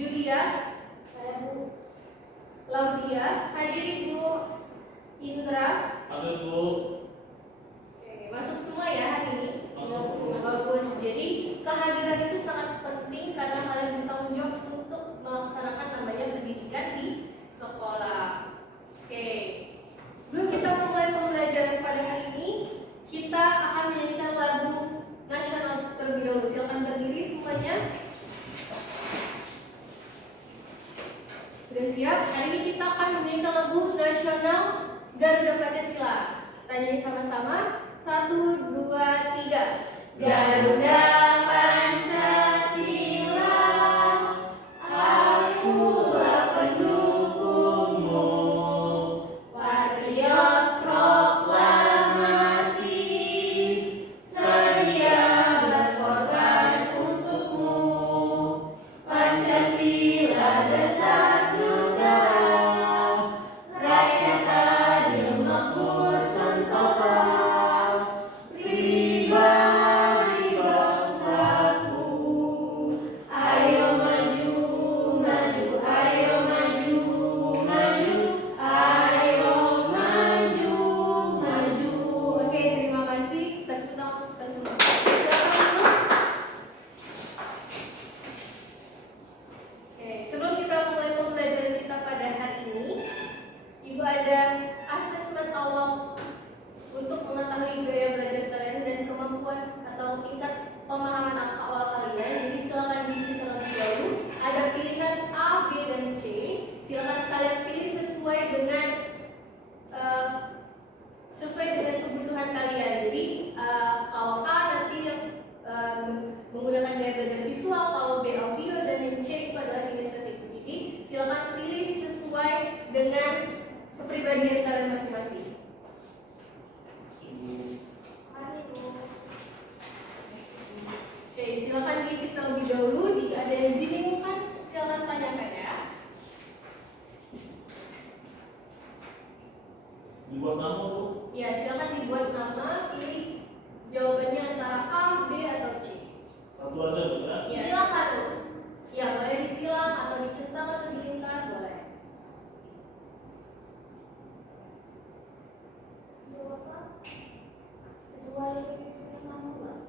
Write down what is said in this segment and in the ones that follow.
Julia, ada Bu. Laudia, hadir Ibu. Indra, ada Bu. Oke, masuk semua ya hari ini. Masuk. Bagus. Jadi kehadiran itu sangat penting karena kalian bertanggung jawab untuk melaksanakan namanya pendidikan di sekolah. Oke. Sebelum kita mulai pembelajaran pada hari ini, kita akan menyanyikan lagu nasional terlebih dahulu. Silakan berdiri semuanya. Sudah siap? Hari ini kita akan menyanyikan lagu nasional Garuda Pancasila. Kita nyanyi sama-sama. 1, 2, 3. Garuda Pancasila, akulah pendukungmu, patriot proklamasi, sedia berkorban untukmu. Pancasila dasar negara, rakyat adil makmur sentosa, pribadi bangsaku. Ayo maju, maju, ayo maju, maju, ayo maju, maju. Oke, terima kasih. Tepuk tangan kita semua. Silakan duduk. Oke, sebelum kita mulai pembelajaran kita pada hari ini, Ibu ada asesmen awal untuk mengetahui gaya belajar kalian dan kemampuan atau tingkat pemahaman angka awal kalian. Jadi silakan diisi terlebih dahulu. Ada pilihan A, B, dan C. Silakan kalian pilih sesuai dengan kebutuhan kalian. Jadi kalau A nanti yang menggunakan gaya belajar visual, kalau B audio, dan yang C itu adalah kinestetik. Jadi silakan pilih sesuai dengan kepribadian kalian masing-masing. Oke, silakan diisi terlebih dahulu. Jika ada yang dibingungkan, silakan tanyakan ya. Dibuat nama Bu. Ya, silakan dibuat nama. Pilih jawabannya antara A, B, atau C. Satu aja Bu ya. Ya, silakan. Ya, boleh disilang atau dicentang atau dilingkar, boleh. Sesuai yang kamu lah.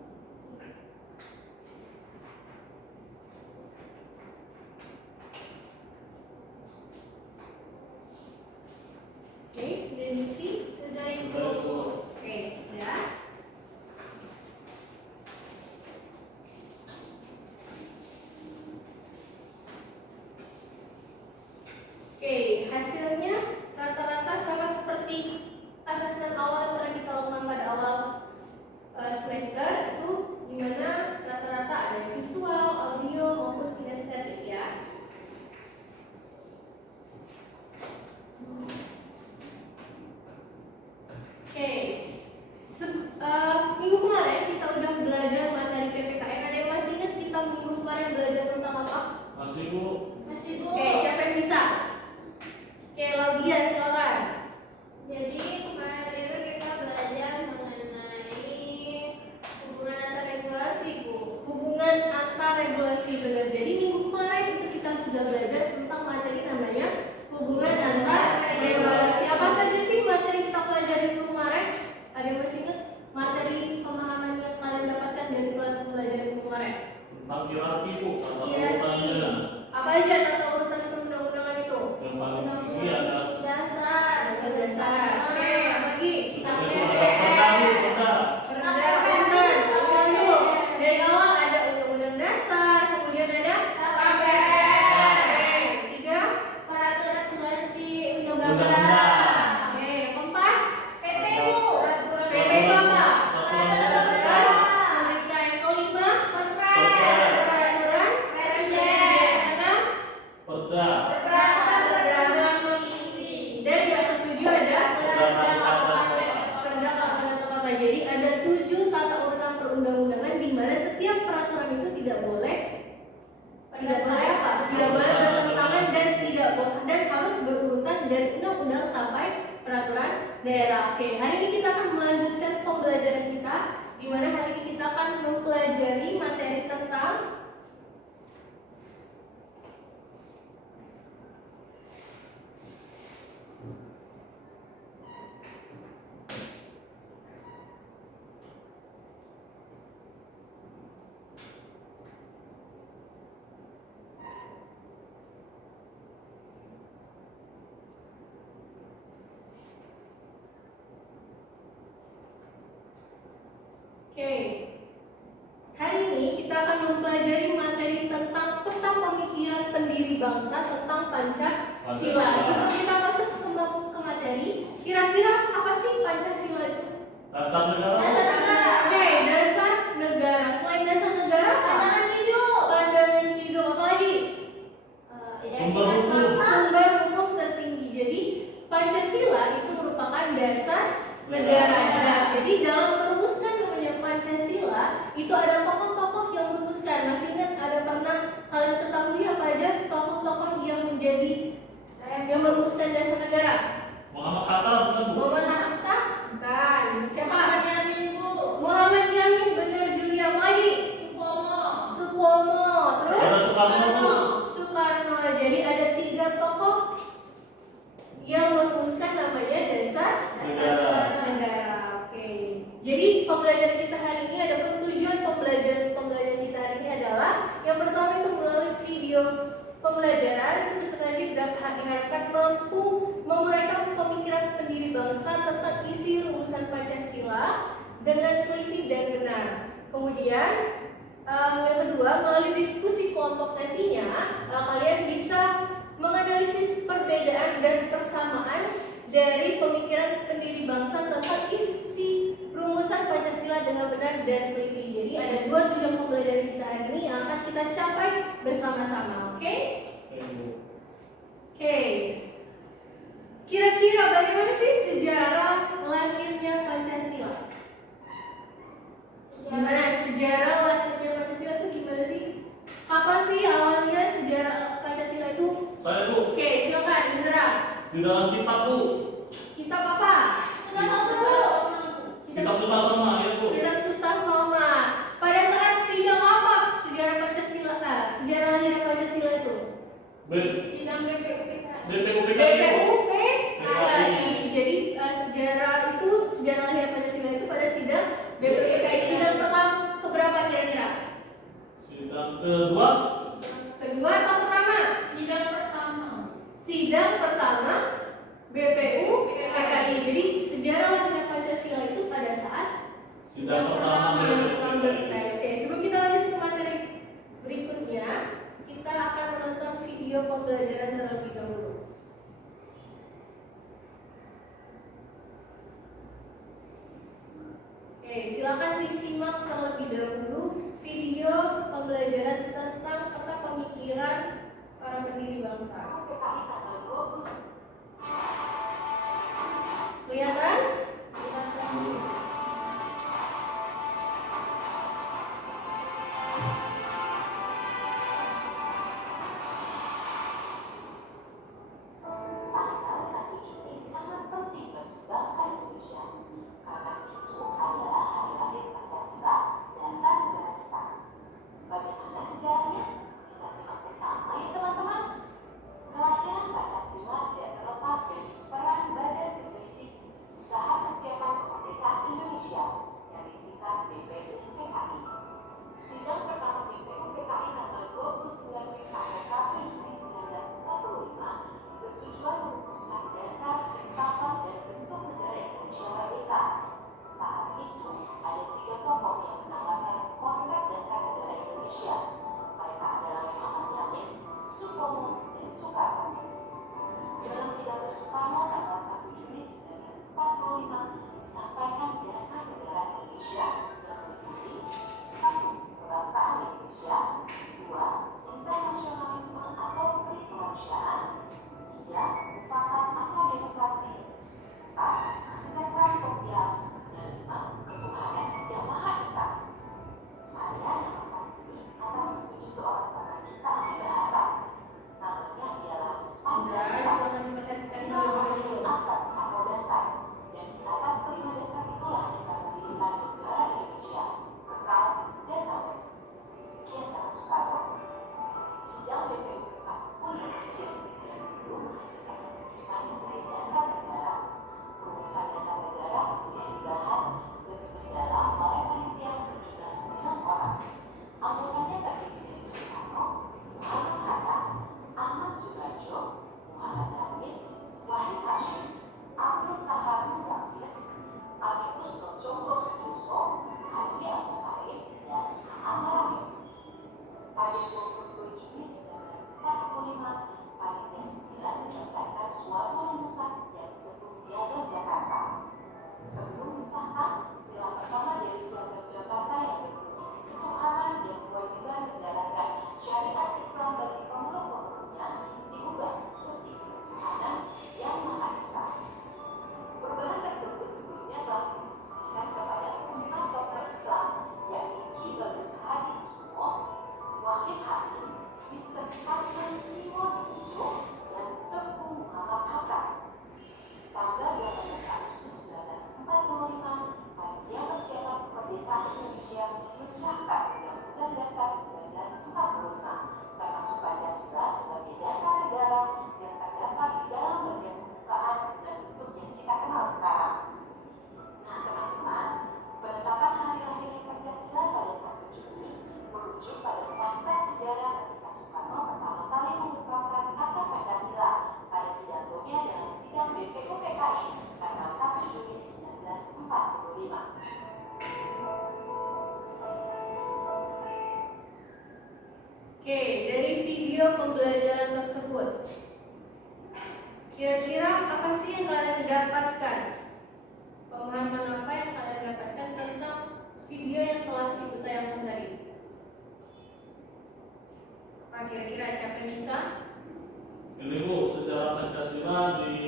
Oke, sudah diisi? Sudah Ibu? Oke, sudah. Oke, hasilnya rata-rata sama seperti asesmen awal yang pernah kita lakukan pada awal semester itu, dimana rata-rata ada visual, audio, maupun kinestetik ya. Oke, minggu kemarin kita udah belajar materi PPKN. Ada yang masih ingat kita minggu kemarin belajar tentang apa? Masih Bu. Masih Bu. Oke, siapa yang bisa? Oke, Laudia silakan. Jadi kemarin itu kita belajar mengenai hubungan antar regulasi, Bu. Hubungan antar regulasi, benar. Jadi minggu kemarin itu kita sudah belajar tentang materi namanya hubungan antar regulasi. Apa saja sih materi yang kita pelajari minggu kemarin? Ada yang masih ingat materi pemahaman yang kalian dapatkan dari pembelajaran minggu kemarin? Tentang hierarki Bu. Hierarki. Apa aja tata urutan perundang-undangan itu? Yang paling tinggi ada. Dasar. Dasar. Oke, apa lagi? Setelah itu ada perda Bu, perda. Perundang-undangan. Ulang dulu. Dari awal ada undang-undang dasar, kemudian ada KPR. Tiga, Peraturan regulasi undang-undang. Undang-undang. Oke, yang keempat, PP, Bu. PP itu apa? Peraturan Peraturan pemerintah. Yang kelima, Perpres. peraturan Presiden. keenam, Perda. peraturan polisi. Dan yang ketujuh ada Perda kabupaten kota. perda kabupaten kota. Jadi ada 7 tata urutan perundang-undangan di mana setiap peraturan itu tidak boleh apa? Tidak boleh bertentangan dan tidak boleh dan harus berurutan dari undang-undang sampai peraturan daerah. Oke, hari ini kita akan melanjutkan pembelajaran kita, di mana hari ini kita akan mempelajari materi tentang kita akan mempelajari materi tentang peta pemikiran pendiri bangsa tentang Pancasila. Sebelum kita masuk ke materi, kira-kira apa sih Pancasila itu? Dasar negara. Dasar negara. Oke, dasar negara. Selain dasar negara, apa? Pandangan hidup. Pandangan hidup. Apa lagi? Sumber hukum. Sumber hukum tertinggi. Jadi Pancasila itu merupakan dasar negara. Nah, jadi dalam merumuskan namanya Pancasila itu ada tokoh-tokoh yang merumuskan. Masih ingat ada pernah kalian ketahui apa aja tokoh-tokoh yang menjadi yang merumuskan dasar negara? Muhammad Hatta bukan Bu? Muhammad Hatta? Bukan. Siapa? Yamin, Bu. Muhammad Yamin, benar Julia. Apa lagi? Supomo. Terus? Ada Soekarno Bu. Soekarno. Jadi ada 3 tokoh yang merumuskan namanya dasar negara. Oke. Jadi pembelajaran kita hari ini ada tujuan pembelajaran kita hari ini adalah yang pertama itu melalui video pembelajaran itu bisa dapat diharapkan mampu menguraikan pemikiran pendiri bangsa tentang isi rumusan Pancasila dengan teliti dan benar. Kemudian yang kedua melalui diskusi kelompok nantinya kalian bisa menganalisis perbedaan dan persamaan dari pemikiran pendiri bangsa tentang isi rumusan Pancasila dengan benar dan teliti. Jadi ada 2 tujuan pembelajaran kita hari ini yang akan kita capai bersama-sama. Oke? Oke. Kira-kira bagaimana sih sejarah lahirnya Pancasila? Gimana sejarah lahirnya Pancasila itu gimana sih? Apa sih awalnya sejarah Pancasila itu? Saya Bu. Oke, silakan Indra. Di dalam kitab Bu. Kitab apa? Kitab Sutasoma ya Bu. Kitab Sutasoma. Pada saat sidang apa sejarah Pancasila? Sejarah lahirnya Pancasila itu? Sidang BPUPK. BPUPKI. Jadi sejarah lahirnya Pancasila itu pada sidang BPUPKI. Sidang pertama keberapa kira-kira? Sidang kedua. Kedua atau pertama? Sidang pertama BPUPKI. Jadi sejarah lahirnya Pancasila itu pada saat Sidang pertama BPUPKI. Oke, sebelum kita lanjut ke materi berikutnya, kita akan menonton video pembelajaran terlebih dahulu. Oke, silakan disimak terlebih dahulu video pembelajaran tentang peta pemikiran para pendiri bangsa. Kelihatan? Tanggal 1 Juni sangat penting bagi bangsa Indonesia karena itu adalah hari lahir Pancasila, dasar negara kita. Bagaimana sejarahnya? Kita simak bersama ya teman-teman. Oke, dari video pembelajaran tersebut, kira-kira apa sih yang kalian dapatkan? Pemahaman apa yang kalian dapatkan tentang video yang telah Ibu tayangkan tadi? Apa kira-kira siapa yang bisa? Ini Bu, sejarah Pancasila di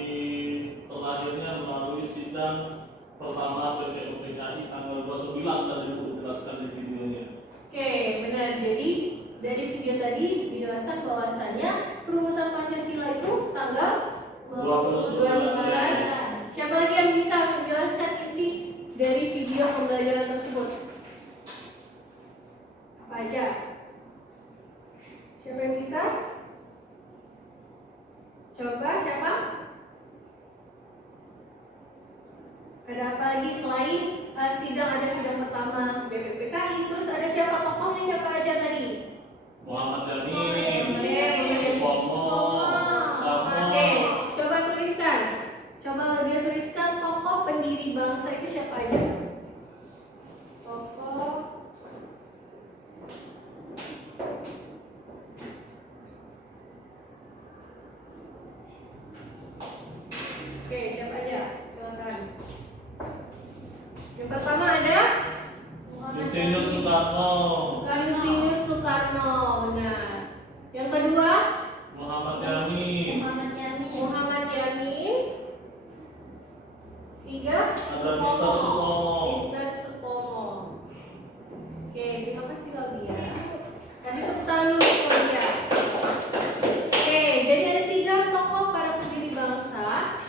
terlahirnya melalui sidang pertama PPUPKI tanggal 29 tadi Bu jelaskan di videonya. Oke, benar. Jadi dari video tadi dijelaskan bahwasanya perumusan Pancasila itu tanggal 29. Siapa lagi yang bisa menjelaskan isi dari video pembelajaran tersebut? Apa aja? Siapa yang bisa? Coba siapa? Ada apa lagi selain sidang, ada sidang pertama BPPKI, terus ada siapa tokohnya, siapa aja tadi? Muhammad Yamin, Oke, Supomo, Oke, coba tuliskan. Coba dia tuliskan tokoh pendiri bangsa itu siapa aja? Tokoh Oke, siapa aja? Silakan. Yang pertama ada Insinyur Soekarno, Insinyur Soekarno, benar. Yang kedua Muhammad Yamin, Muhammad Yamin. Tiga ada Mr. Supomo. Mr. Supomo. Oke, terima kasih Claudia. Kasih tepuk tangan dulu Claudia. Oke, jadi ada 3 tokoh para pendiri bangsa,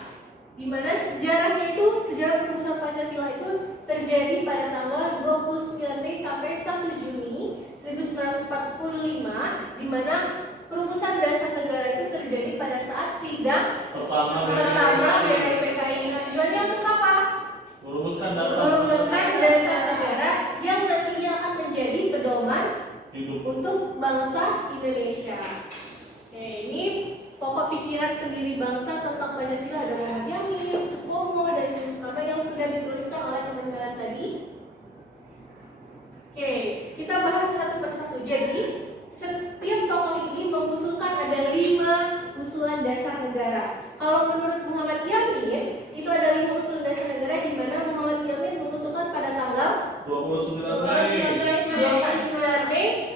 di mana sejarahnya itu, sejarah perumusan Pancasila itu terjadi pada tanggal 29 Mei sampai 1 Juni 1945, di mana perumusan dasar negara itu terjadi pada saat sidang Pertama BPPKI. Tujuannya untuk apa? merumuskan dasar Merumuskan dasar negara yang nantinya akan menjadi pedoman hidup. untuk bangsa Indonesia. Oke, ini pokok pikiran pendiri bangsa tentang Pancasila ada Muhammad Yamin, Supomo, dan Soekarno yang sudah dituliskan oleh teman-teman tadi. Oke, kita bahas satu persatu. Jadi, setiap tokoh ini mengusulkan ada 5 usulan dasar negara. Kalau menurut Muhammad Yamin, itu ada 5 usulan dasar negara di mana Muhammad Yamin mengusulkan pada tanggal 29 Mei. 29 Mei.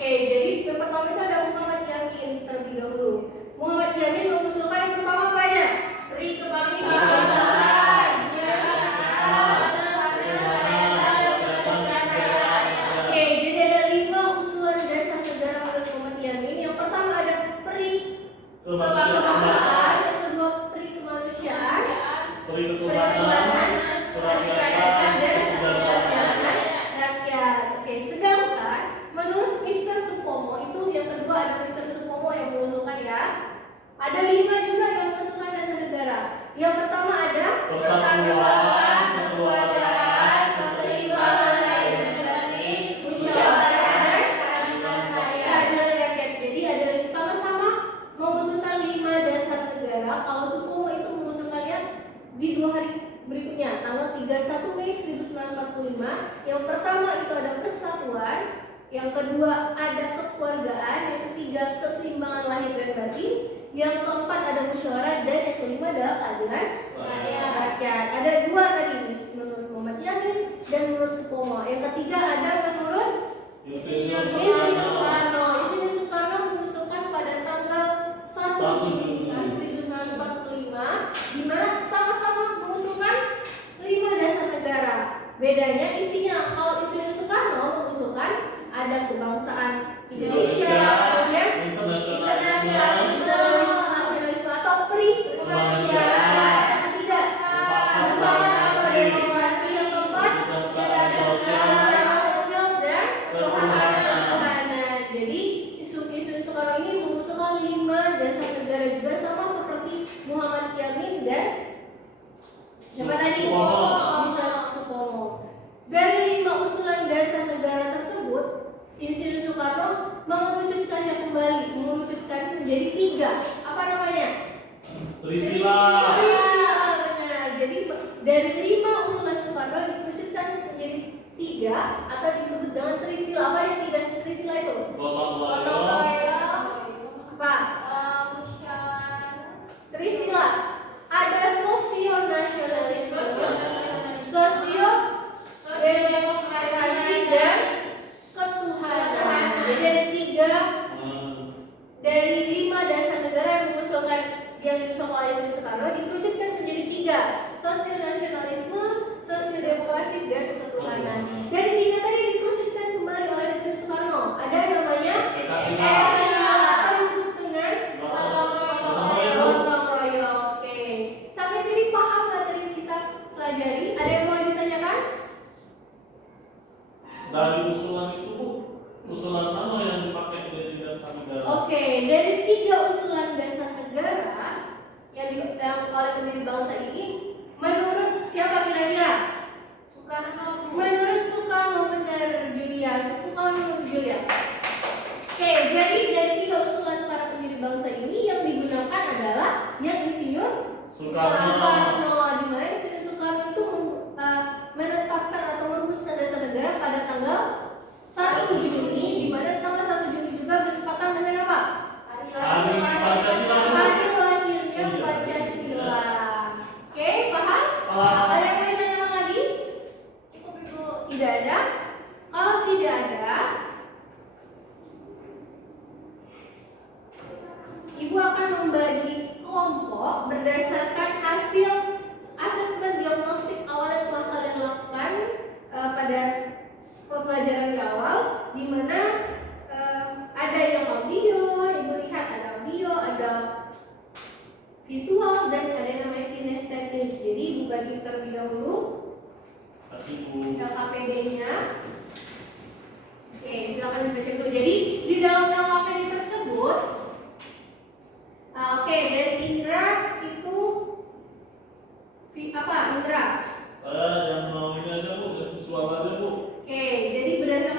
Oke, jadi yang pertama itu ada Muhammad Yamin terlebih dahulu. Muhammad Yamin mengusulkan yang pertama apa aja? Beri kebangsaan. Oke, jadi ada 5 usulan dasar negara menurut Muhammad Yamin. Yang pertama ada peri kebangsaan, yang kedua peri kemanusiaan, Peri ketuhanan, ketuhanan, kerakyatan, dan kesejahteraan. rakyat. Oke, sedangkan menurut Mr. Supomo itu yang kedua ada Mr. Supomo yang mengusulkan ya. Ada 5 juga yang mengusulkan dasar negara. Yang pertama ada Persatuan, kekeluargaan, keseimbangan lahir dan batin, musyawarah dan keadilan rakyat. Jadi ada sama-sama mengusulkan 5 dasar negara. Kalau Supomo itu mengusulkannya di 2 hari berikutnya, tanggal 31 Mei 1945. Yang pertama itu ada persatuan, yang kedua ada kekeluargaan, yang ketiga keseimbangan lahir dan batin, yang keempat ada musyawarah, dan yang kelima adalah keadilan rakyat. Ada 2 tadi menurut Muhammad Yamin dan menurut Supomo. Yang ketiga ada menurut Insinyur Insinyur Soekarno. Soekarno. Insinyur Soekarno mengusulkan pada tanggal 1 Juni 1945, di mana sama-sama mengusulkan 5 dasar negara. Bedanya isinya, kalau Insinyur Soekarno mengusulkan ada kebangsaan Indonesia, kemudian internasionalisme, nasionalisme atau peri kemanusiaan. Yang ketiga, kebangsaan atau demokrasi. Yang keempat, kesejahteraan sosial dan ketuhanan. Jadi isu Soekarno ini mengusulkan 5 dasar negara juga, sama seperti Muhammad Yamin dan siapa tadi? Bisa Supomo. Dari 5 usulan dasar negara tersebut, Insinyur Soekarno mengerucutkannya kembali, mengerucutkan menjadi 3. Apa namanya? Trisila. Trisila, benar. Jadi dari 5 usulan Soekarno dikerucutkan menjadi 3. tiga atau disebut dengan trisila. Apa yang tiga trisila itu? Gotong Gotong royong. royong. Apa? Musyawarah. Trisila. Ada sosionasionalisme, sosio-demokrasi dan ketuhanan. Jadi ada tiga dari 5 dasar negara yang mengusulkan yang diusung oleh Insinyur Soekarno dikerucutkan menjadi 3: sosionasionalisme, sosiodemokrasi dan ketuhanan. Dari 3 tadi dikerucutkan kembali oleh Insinyur Soekarno. Ada yang namanya Pancasila atau disebut dengan gotong royong. Oke, sampai sini paham materi yang kita pelajari? Ada yang mau ditanyakan? Dari usulan itu Bu, usulan mana yang dipakai menjadi dasar negara? Oke, dari 3 usulan dasar negara yang oleh pendiri bangsa ini, menurut siapa kira-kira? Soekarno. Menurut Soekarno, benar Julia. Itu kalau menurut Julia. Oke, jadi dari 3 usulan para pendiri bangsa ini yang digunakan adalah yang Insinyur Soekarno. Di mana Insinyur Soekarno itu menetapkan atau merumuskan dasar negara pada tanggal 1 Juni, di mana tanggal 1 Juni juga bertepatan dengan apa? Hari Pancasila. Hari lahirnya Pancasila. Oke, paham? Ada yang mau ditanyakan lagi? Cukup Ibu. Tidak ada? Kalau tidak ada, Ibu akan membagi kelompok berdasarkan hasil asesmen diagnostik awal yang telah kalian lakukan pada pembelajaran di awal, di mana ada yang audio, Ibu lihat ada audio, ada visual, dan ada yang namanya kinestetik. Jadi Ibu bagi terlebih dahulu Kasih Bu. LKPD-nya. Oke, silakan dibaca dulu. Jadi di dalam LKPD tersebut, oke, dari Indra itu apa? Indra. Saya yang mau ini aja Bu, yang visual aja Bu. Oke, jadi berdasarkan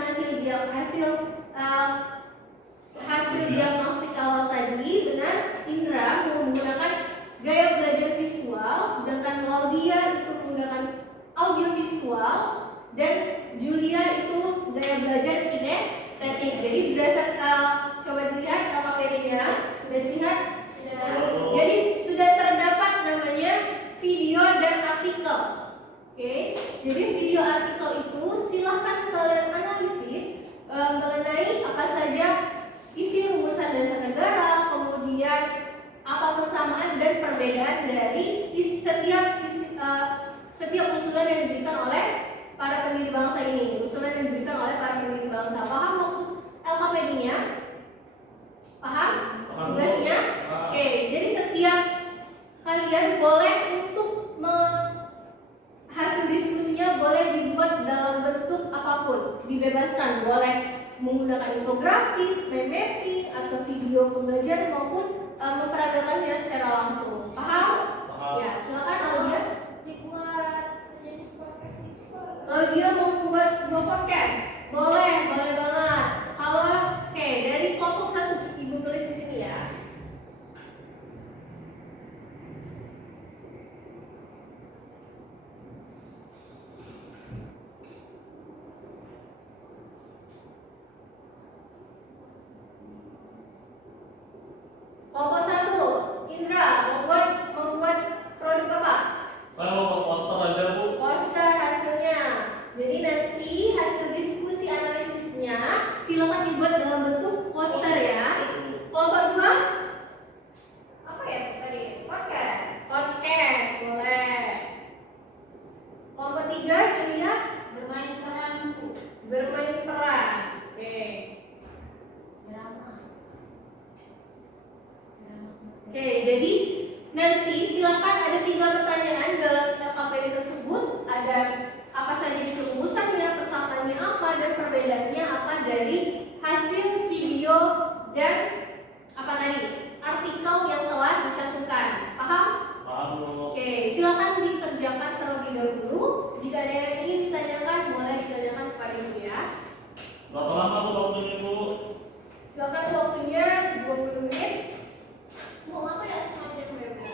hasil diagnostik awal tadi, dengan Indra menggunakan gaya belajar visual, sedangkan Laudia itu menggunakan audio visual, dan Julia itu gaya belajar kinestetik. Jadi berdasarkan coba dilihat LKPD-nya, sudah dilihat? Jadi sudah terdapat namanya video dan artikel. Oke, jadi video artikel itu silahkan kalian analisis mengenai apa saja isi rumusan dasar negara, kemudian apa persamaan dan perbedaan dari setiap usulan yang diberikan oleh para pendiri bangsa ini. Usulan yang diberikan oleh para pendiri bangsa. Paham maksud LKPD-nya? Paham? Tugasnya? Oke, jadi setiap kalian boleh untuk hasil diskusinya boleh dibuat dalam bentuk apapun, dibebaskan, boleh menggunakan infografis, meme mapping, atau video pembelajaran maupun memperagakannya secara langsung. Paham? Paham. Ya, silakan Audia. Dibuat sejenis podcast gitu. Audia mau membuat sebuah podcast, boleh banget. Kalau oke, dari kelompok 1 Ibu tulis di sini ya. Kelompok 1, Indra membuat produk apa? Saya mau ke poster aja Bu. Poster hasilnya. Jadi nanti hasil diskusi analisisnya silakan dibuat dalam bentuk poster ya. Kelompok 2, apa ya tadi? Podcast. Podcast boleh. Kelompok 3, Julia Bermain peran Bu. bermain peran. Oke. Drama. Oke, jadi nanti silakan ada 3 pertanyaan dalam LKPD tersebut. Ada apa saja isi rumusannya, persamaannya apa, dan perbedaannya apa dari hasil video dan apa tadi artikel yang telah dicantumkan. Paham? Paham Bu. Oke, silakan dikerjakan terlebih dahulu. Jika ada yang ingin ditanyakan, boleh ditanyakan kepada Ibu ya. Berapa lama tuh waktunya Bu? Silakan waktunya 20 menit. Mau apa ya semacam Ibu?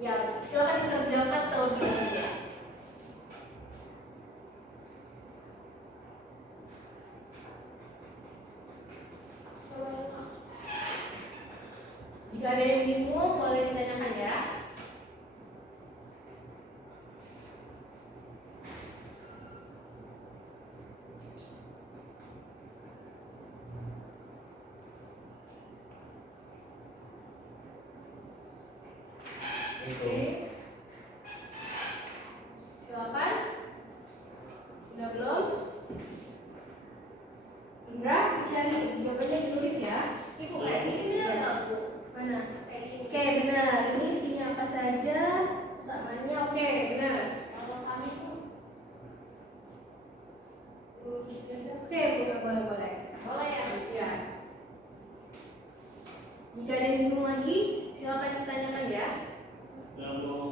Ya, silakan dikerjakan terlebih dahulu ya. Jika ada yang bingung boleh ditanyakan ya. Oke. Silakan. Sudah belum? Indra, Syari, jawabannya ditulis ya. Ibu kayak gini benar nggak Bu? Mana? Kayak gini. Oke, benar. Ini isinya apa saja? Samanya oke, benar. Kalau kami tuh Oke, bukan boleh. boleh ya? Ya. Jika ada yang bingung lagi, silakan ditanyakan ya. Yang belum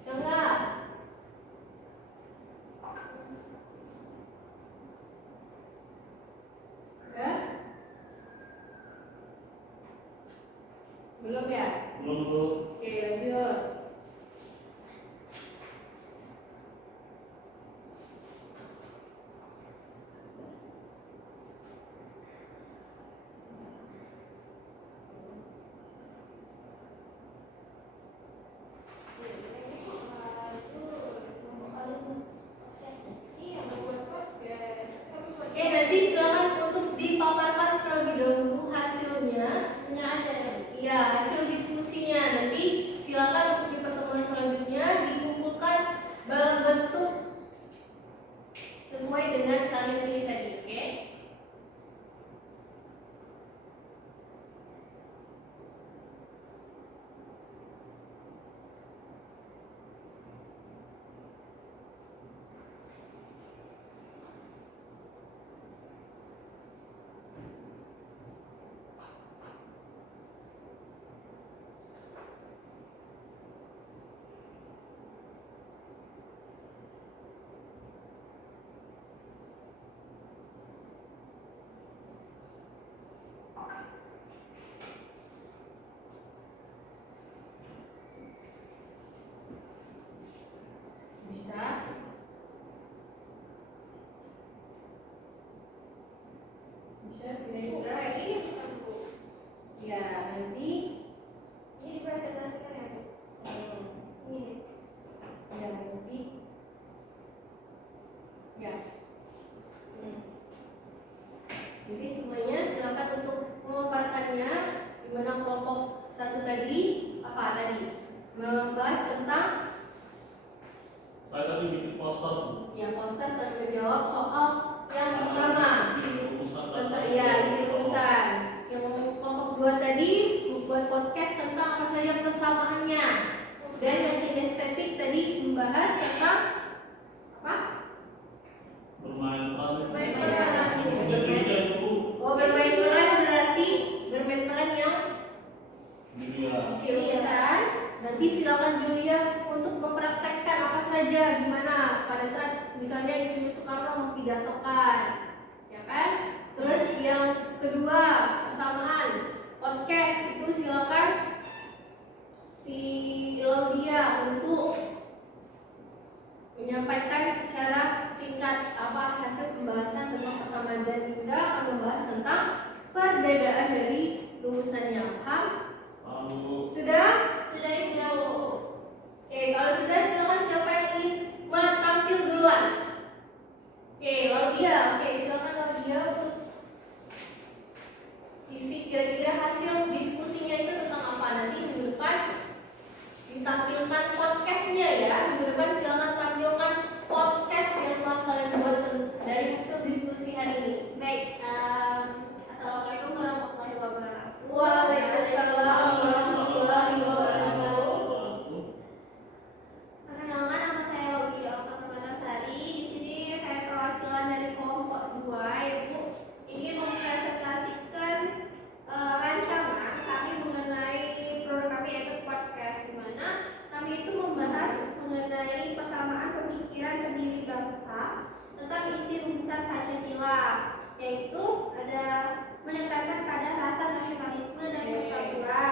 Bisa nggak? Ya? Belum ya? belum tuh. Oke, lanjut. Oke, nanti silakan untuk dipaparkan terlebih dahulu hasilnya. Punya ada ya? Iya, hasil diskusinya nanti silakan untuk di pertemuan selanjutnya dikumpulkan dalam bentuk sesuai dengan kalian pilih tadi, oke? Bisa? Bisa Bu, kira-kira? kayak gini bukan Bu? Ya, nanti Ini dipresentasikan ya Bu? Ini. ya nanti ya. Jadi semuanya silakan untuk memaparkannya di mana kelompok satu tadi apa tadi membahas tentang Saya tadi bikin poster. ya poster dan menjawab soal yang pertama Rumusan tentang ya isi rumusan. Yang kelompok dua tadi membuat podcast tentang apa saja persamaannya, dan yang kinestetik tadi membahas tentang apa? bermain peran. Bermain peran. Ini juga itu. Oh, bermain peran berarti bermain peran yang Dia. isi rumusan. Nanti silakan Julia untuk mempraktekkan apa saja gimana pada saat misalnya Insinyur Soekarno mempidatokan, ya kan? Terus yang kedua persamaan podcast itu silakan si Laudia untuk menyampaikan secara singkat apa hasil pembahasan tentang persamaan, dan Indra akan membahas tentang perbedaan dari rumusannya. Paham? Lalu Sudah? Sudah itu Bu. Oke, kalau sudah silakan siapa yang ingin tampil duluan. Oke, Laudia. Oke, silakan Laudia untuk isi kira-kira hasil diskusinya itu tentang apa. Nanti minggu depan ditampilkan podcastnya ya. Minggu depan silakan tampilkan podcast yang telah kalian buat dari hasil diskusi hari ini. Baik, Assalamualaikum warahmatullahi wabarakatuh. Waalaikumsalam warahmatullahi wabarakatuh. Perkenalkan, nama saya Laudia Okta Permatasari. Di sini saya perwakilan dari kelompok 2 ya Bu. Ingin mempresentasikan rancangan kami mengenai produk kami yaitu podcast, di mana kami itu membahas mengenai persamaan pemikiran pendiri bangsa tentang isi rumusan Pancasila, yaitu ada menekankan pada rasa nasionalisme dan persatuan.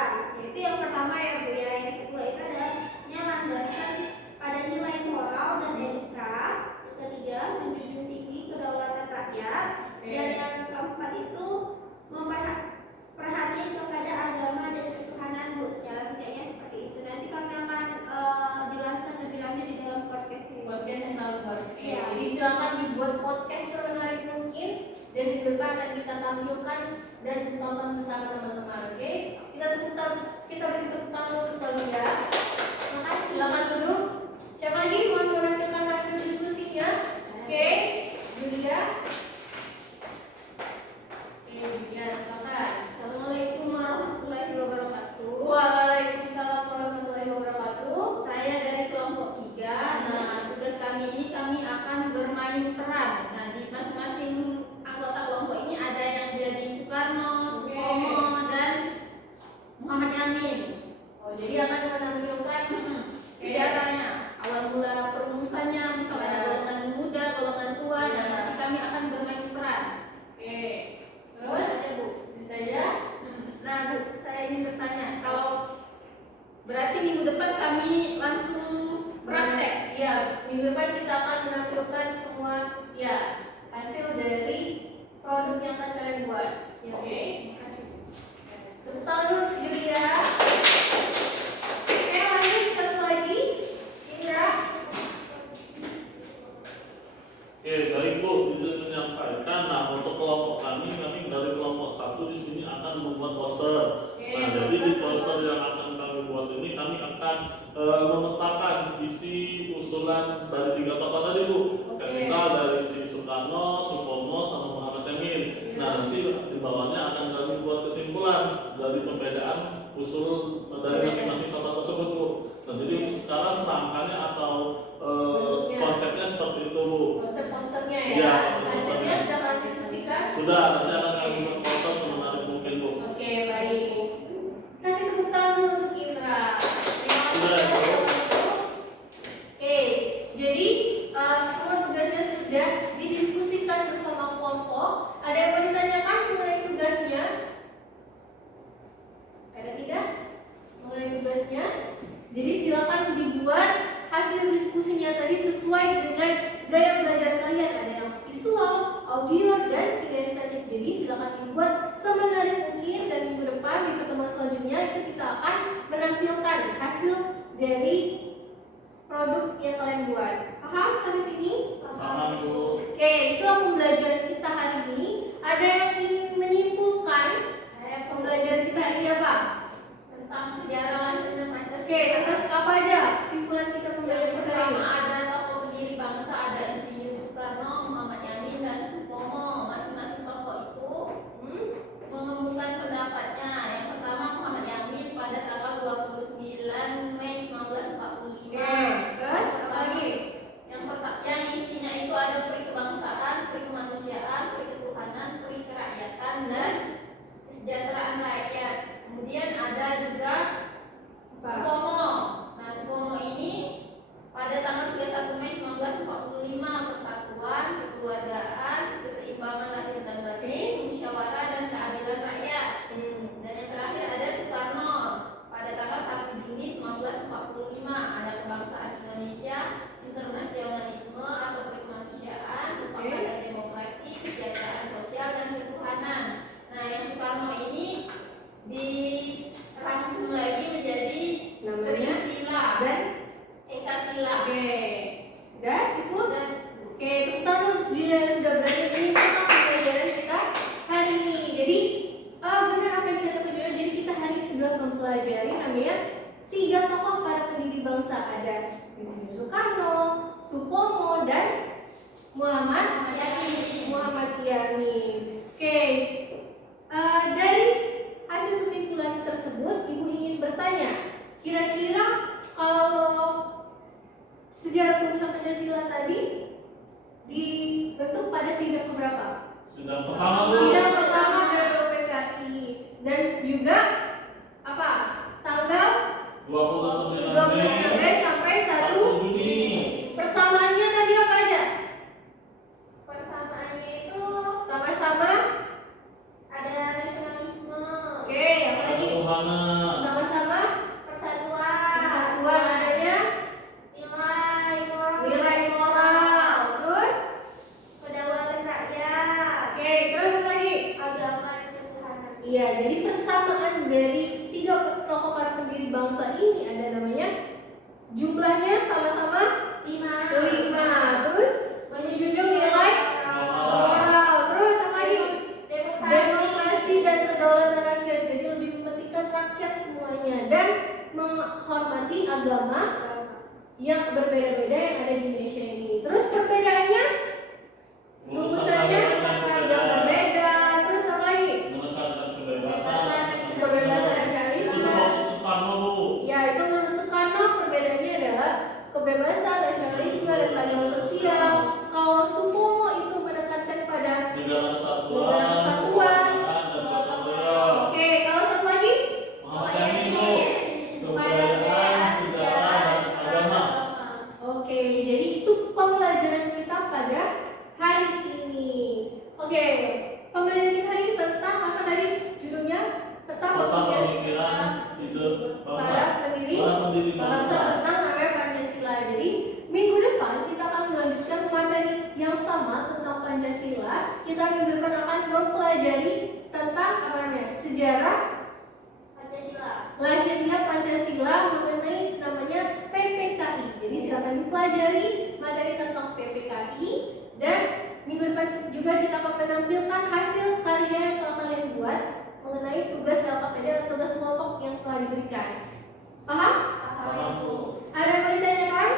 akan kita tampilkan dan tonton bersama teman-teman. Oke, kita beri tepuk tangan untuk Julia. Silakan duduk. Siapa lagi mau menampilkan hasil diskusinya? Oke, Julia. Oke, Julia, silakan. Assalamualaikum warahmatullahi wabarakatuh. Waalaikumsalam warahmatullahi wabarakatuh. Saya dari kelompok 3. Nah, tugas kami ini kami akan bermain peran. Nah, di masing-masing anggota kelompok ini ada yang jadi Soekarno, Supomo, dan Muhammad Yamin. Oh, jadi akan menampilkan Sejarahnya, awal mula perumusannya, misal ada golongan muda, golongan tua. Nah, nanti kami akan bermain peran. Oke. Terus Saja, Bu. bisa ya? Nah, Bu, saya ingin bertanya, kalau berarti minggu depan kami langsung praktek. Iya, minggu depan kita akan menampilkan semua ya hasil dari produk yang akan kalian buat. Ya, Oke. terima kasih. Tepuk tangan dulu Julia. Oke, lanjut satu lagi. Indra. Oke, baik Bu, izin menyampaikan. Nah, untuk kelompok kami dari kelompok 1 di sini akan membuat poster. Oke, Nah, jadi di poster yang akan kami buat ini kami akan memetakan isi usulan dari 3 tokoh tadi Bu. Kayak Oke. misal dari si Soekarno, Supomo, sama Muhammad Yamin. Nah, nanti di bawahnya akan kami buat kesimpulan dari perbedaan usul dari masing-masing tokoh tersebut Bu. Nah, jadi untuk sekarang rangkanya atau Bentuknya. konsepnya seperti itu Bu. Konsep posternya ya. Iya, Hasilnya posternya. sudah kalian diskusikan? Sudah, nanti akan kami buat poster semenarik mungkin Bu. Oke, baik. Kasih tepuk tangan dulu untuk Indra. Terima Sudah, kasih. Bu. Oke, jadi semua tugasnya sudah didiskusikan bersama kelompok. Ada yang mau ditanyakan mengenai tugasnya? Ada tidak? Mengenai tugasnya? Jadi silakan dibuat hasil diskusinya tadi sesuai dengan gaya belajar kalian. Ada yang visual, audio, dan kinestetik. Jadi silakan dibuat semenarik mungkin dan minggu depan di pertemuan selanjutnya itu kita akan menampilkan hasil dari produk yang kalian buat. Paham sampai sini? Paham Bu. Oke, itulah pembelajaran kita hari ini. Ada yang ingin menyimpulkan pembelajaran kita hari ini apa? Tentang sejarah lahirnya Pancasila. Oke, terus apa aja kesimpulan kita Yang pembelajaran kita hari pertama ini? ada tokoh pendiri bangsa, ada Insinyur Soekarno, Muhammad Yamin, dan Supomo. Masing-masing tokoh itu mengembangkan pendapatnya. Yang pertama Muhammad Yamin pada tanggal 29 Mei 1945. Oke, terus apa lagi? Yang isinya itu ada peri kebangsaan, peri kemanusiaan, peri ketuhanan, peri kerakyatan, dan kesejahteraan rakyat. Kemudian ada juga Supomo. Nah, Supomo ini pada tanggal 31 Mei 1945 persatuan, kekeluargaan, keseimbangan lahir dan batin, musyawarah dan keadilan rakyat. Dan yang terakhir ada Soekarno pada tanggal 1 Juni 1945 ada kebangsaan Indonesia, internasionalisme atau kemanusiaan, Oke. ada demokrasi, kesejahteraan sosial dan ketuhanan. Nah, yang Soekarno ini dirangkum lagi menjadi Namanya? Trisila Dan Ekasila. oke, sudah cukup? Dan Oke, tepuk tangan untuk Julia yang sudah berani menyimpulkan pembelajaran kita hari ini. Jadi benar apa yang dikatakan Julia. Jadi kita hari ini sudah mempelajari namanya 3 tokoh para pendiri bangsa. Ada Insinyur Soekarno, Supomo, dan Muhammad Yamin. Oke, dari hasil kesimpulan tersebut, Ibu ingin bertanya, kira-kira kalau sejarah perumusan Pancasila tadi dibentuk pada sidang keberapa? Sidang pertama Bu. Sidang pertama DPRPKI dan juga apa? Tanggal 29 Mei sampai 1 Juni. Persamaannya tadi apa aja? persamaannya itu Sama-sama. ada nasionalisme, Oke, apa lagi? Ketuhanan. Sama-sama. persatuan, Persatuan adanya. Nilai moral. Terus? kedaulatan rakyat, Oke, terus apa lagi? agama dan ketuhanan. Iya, jadi persamaan dari 3 tokoh para pendiri bangsa ini ada namanya jumlahnya sama-sama 5. Terus menjunjung nilai moral. Terus apa lagi? yang berbeda-beda yang ada di Indonesia ini. Terus perbedaannya, rumusannya yang berbeda. Terus apa lagi? Menekankan kebebasan Nasionalisme. itu maksud Soekarno, Bu. Ya, itu menurut Soekarno perbedaannya adalah kebebasan, nasionalisme, dan keadilan sosial. Kalau Supomo itu menekankan pada Negara kesatuan, negara kesatuan. dan gotong royong. Oke, kalau satu lagi? Muhammad Yamin, Bu. Kebudayaan, sejarah, dan agama. Oke, jadi itu pembelajaran kita pada hari ini. Oke, pembelajaran kita hari ini tentang apa tadi judulnya? Tentang Pemikiran ide para bangsa. pendiri Para pendiri bangsa bangsa. tentang namanya Pancasila. Jadi minggu depan kita akan melanjutkan materi yang sama tentang Pancasila. Kita minggu depan akan mempelajari tentang apa namanya sejarah Pancasila. lahirnya Pancasila mengenai namanya PPKI. Jadi silakan dipelajari materi tentang PPKI dan minggu depan juga kita akan menampilkan hasil karya yang telah kalian buat mengenai tugas LKPD atau tugas kelompok yang telah diberikan. Paham? Paham, Bu. Ada yang mau ditanyakan?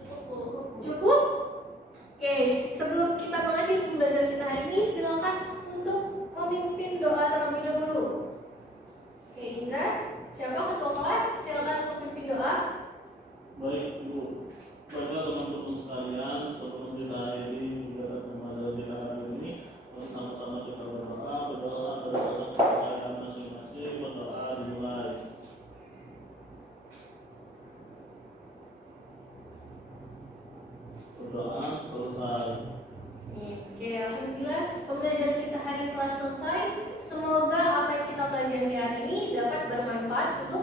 Cukup. Cukup? Oke, sebelum kita mengakhiri pembelajaran kita hari ini, silakan untuk memimpin doa terlebih dahulu. Oke, Indra, siapa ketua kelas? Silakan untuk memimpin doa. Baik, Bu. Baiklah teman-teman sekalian, sebelum kita akhiri kegiatan pembelajaran hari ini, mari sama-sama kita berdoa berdasarkan kepercayaan masing-masing. Berdoa dimulai. Berdoa selesai. Oke, alhamdulillah pembelajaran kita hari ini telah selesai. Semoga apa yang kita pelajari hari ini dapat bermanfaat untuk